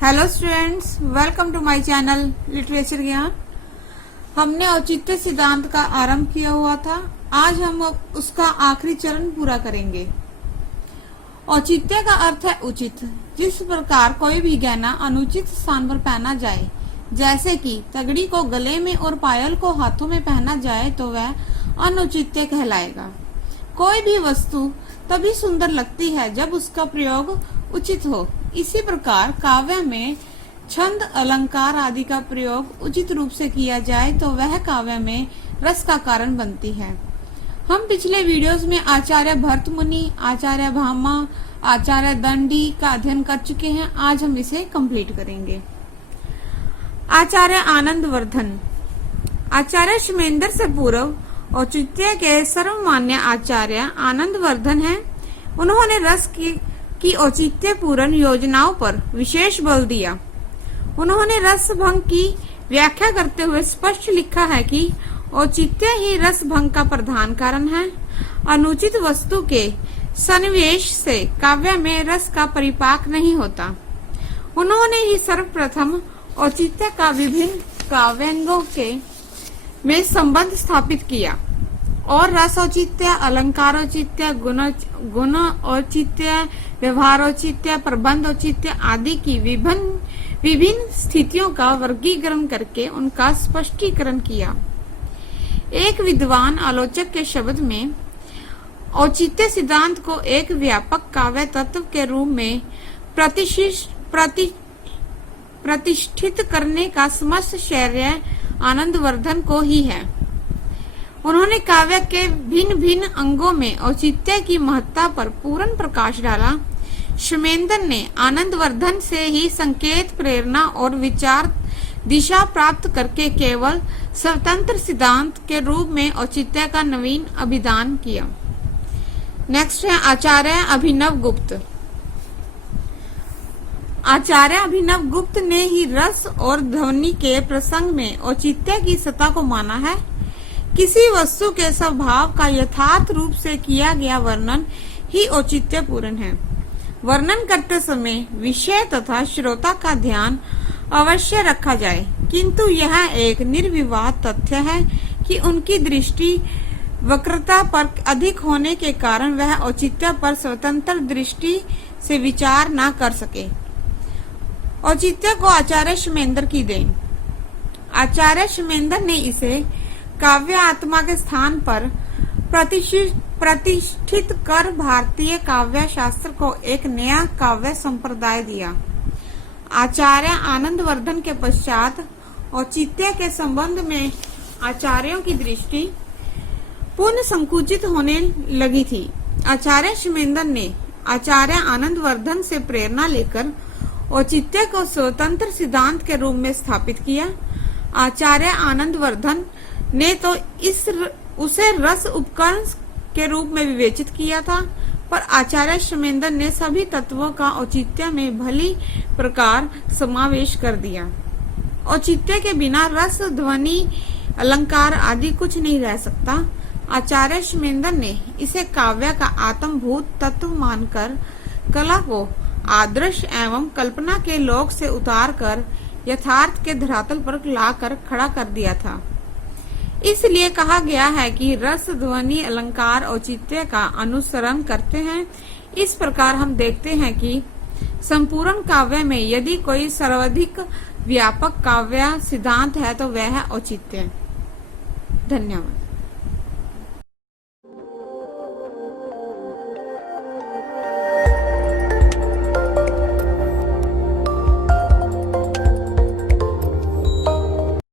Hello students, welcome to my channel literature Gyan. हमने औचित्य सिद्धांत का आरंभ किया हुआ था। आज हम उसका आखिरी चरण पूरा करेंगे। औचित्य का अर्थ है उचित। जिस प्रकार कोई भी गहना अनुचित स्थान पर पहना जाए, जैसे कि तगड़ी को गले में और पायल को हाथों में पहना जाए, तो वह अनुचित्य कहलाएगा। कोई भी वस्तु तभी सुंदर लगती है जब उसका प्रयोग उचित हो। इसी प्रकार काव्य में छंद, अलंकार आदि का प्रयोग उचित रूप से किया जाए तो वह काव्य में रस का कारण बनती है। हम पिछले वीडियोस में आचार्य भर्तमुनि, आचार्य भामा, आचार्य दंडी का अध्ययन कर चुके हैं। आज हम इसे कंप्लीट करेंगे। आचार्य आनंदवर्धन। आचार्य क्षेमेंद्र से पूर्व औचित्य के सर्वमान्य आचार्य आनंदवर्धन हैं। उन्होंने रस की औचित्य पूर्ण योजनाओं पर विशेष बल दिया। उन्होंने रस भंग की व्याख्या करते हुए स्पष्ट लिखा है कि औचित्य ही रस भंग का प्रधान कारण है। अनुचित वस्तु के सन्निवेश से काव्य में रस का परिपाक नहीं होता। उन्होंने ही सर्वप्रथम औचित्य का विभिन्न काव्यांगों के में संबंध स्थापित किया और रस औचित्य, अलंकार औचित्य, गुण औचित्य, व्यवहार औचित्य, प्रबंध औचित्य आदि की विभिन्न स्थितियों का वर्गीकरण करके उनका स्पष्टीकरण किया। एक विद्वान आलोचक के शब्द में औचित्य सिद्धांत को एक व्यापक काव्य तत्व के रूप में प्रतिष्ठित करने का समस्त श्रेय आनंदवर्धन को ही है। उन्होंने काव्य के भिन्न भिन्न अंगों में औचित्य की महत्ता पर पूर्ण प्रकाश डाला। क्षेमेंद्र ने आनंदवर्धन से ही संकेत, प्रेरणा और विचार दिशा प्राप्त करके केवल स्वतंत्र सिद्धांत के रूप में औचित्य का नवीन अभिधान किया। नेक्स्ट है आचार्य अभिनव गुप्त। आचार्य अभिनव गुप्त ने ही रस और ध्वनि के प्रसंग में औचित्य की सत्ता को माना है। किसी वस्तु के स्वभाव का यथार्थ रूप से किया गया वर्णन ही औचित्य पूर्ण है। वर्णन करते समय विषय तथा श्रोता का ध्यान अवश्य रखा जाए, किंतु यह एक निर्विवाद तथ्य है कि उनकी दृष्टि वक्रता पर अधिक होने के कारण वह औचित्य पर स्वतंत्र दृष्टि से विचार न कर सके। औचित्य को आचार्य क्षेमेंद्र की देन। आचार्य क्षेमेंद्र ने इसे काव्य आत्मा के स्थान पर प्रतिष्ठित कर भारतीय काव्य शास्त्र को एक नया काव्य संप्रदाय दिया। आचार्य आनंदवर्धन के पश्चात औचित्य के संबंध में आचार्यों की दृष्टि पुनः संकुचित होने लगी थी। आचार्य क्षेमेंद्र ने आचार्य आनंदवर्धन से प्रेरणा लेकर औचित्य को स्वतंत्र सिद्धांत के रूप में स्थापित किया। आचार्य आनंदवर्धन ने तो उसे रस उपकरण के रूप में विवेचित किया था, पर आचार्य क्षेमेंद्र ने सभी तत्वों का औचित्य में भली प्रकार समावेश कर दिया। औचित्य के बिना रस, ध्वनि, अलंकार आदि कुछ नहीं रह सकता। आचार्य क्षेमेंद्र ने इसे काव्य का आत्मभूत तत्व मानकर कला को आदर्श एवं कल्पना के लोक से उतारकर यथार्थ के धरातल पर लाकर खड़ा कर दिया था। इसलिए कहा गया है कि रस, ध्वनि, अलंकार औचित्य का अनुसरण करते हैं। इस प्रकार हम देखते हैं कि संपूर्ण काव्य में यदि कोई सर्वाधिक व्यापक काव्य सिद्धांत है तो वह है औचित्य। धन्यवाद।